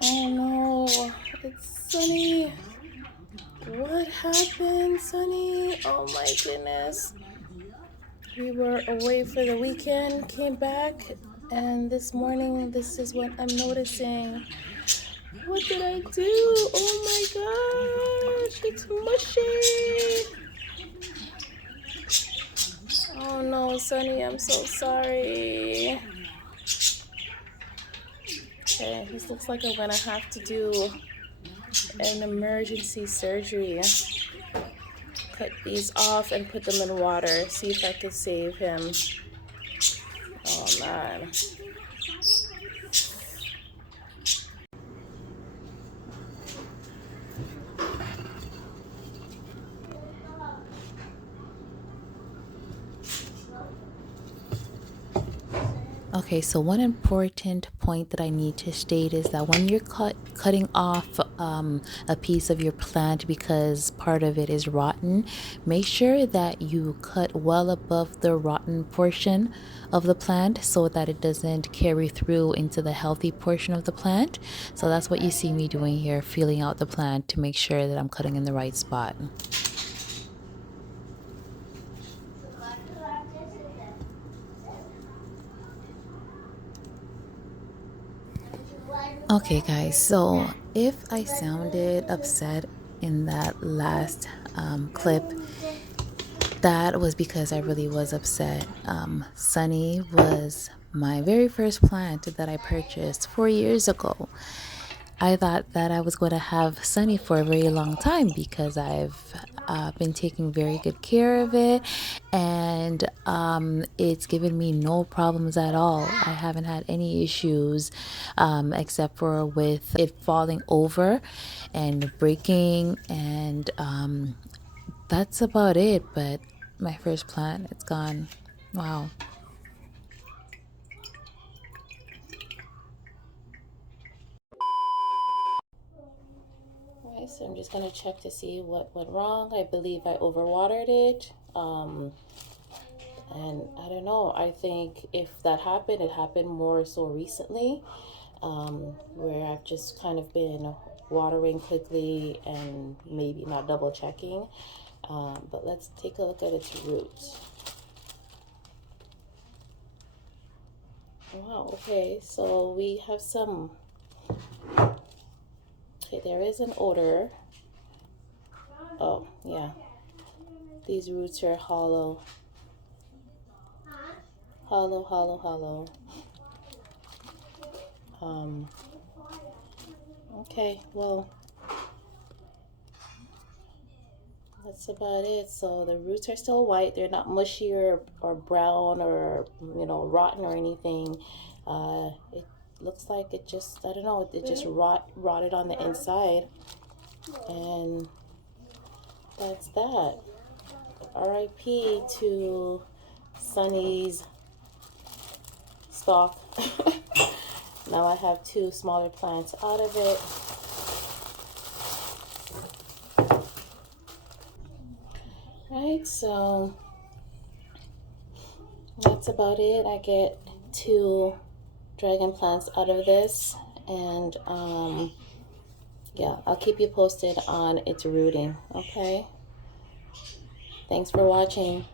Oh no, it's Sunny. What happened, Sunny? Oh my goodness. We were away for the weekend, came back, and this morning, this is what I'm noticing. What did I do? Oh my gosh, it's mushy. Oh no, Sunny, I'm so sorry. Okay, this looks like I'm gonna have to do an emergency surgery. Cut these off and put them in water. See if I can save him. Oh man. Okay, so one important point that I need to state is that when you're cutting off a piece of your plant because part of it is rotten, make sure that you cut well above the rotten portion of the plant so that it doesn't carry through into the healthy portion of the plant. So that's what you see me doing here, feeling out the plant to make sure that I'm cutting in the right spot. Okay, guys, so if I sounded upset in that last clip, that was because I really was upset. Sunny was my very first plant that I purchased 4 years ago. I thought that I was going to have Sunny for a very long time because I've been taking very good care of it, and it's given me no problems at all. I haven't had any issues except for with it falling over and breaking, and that's about it. But my first plant, it's gone. Wow. Alright, so I'm just gonna check to see what went wrong. I believe I overwatered it. And I don't know. I think if that happened, it happened more so recently, where I've just kind of been watering quickly and maybe not double checking. But let's take a look at its roots. Wow, okay, so we have some, okay, there is an odor. Oh, yeah, these roots are hollow. Hollow, hollow, hollow. Okay, well, that's about it. So the roots are still white. They're not mushy or brown or, rotten or anything. It looks like it just, I don't know, it just rotted on the inside. And that's that. RIP to Sunny's stalk. Now I have two smaller plants out of it. Right, so that's about it. I get two dragon plants out of this, and yeah, I'll keep you posted on its rooting. Okay, thanks for watching.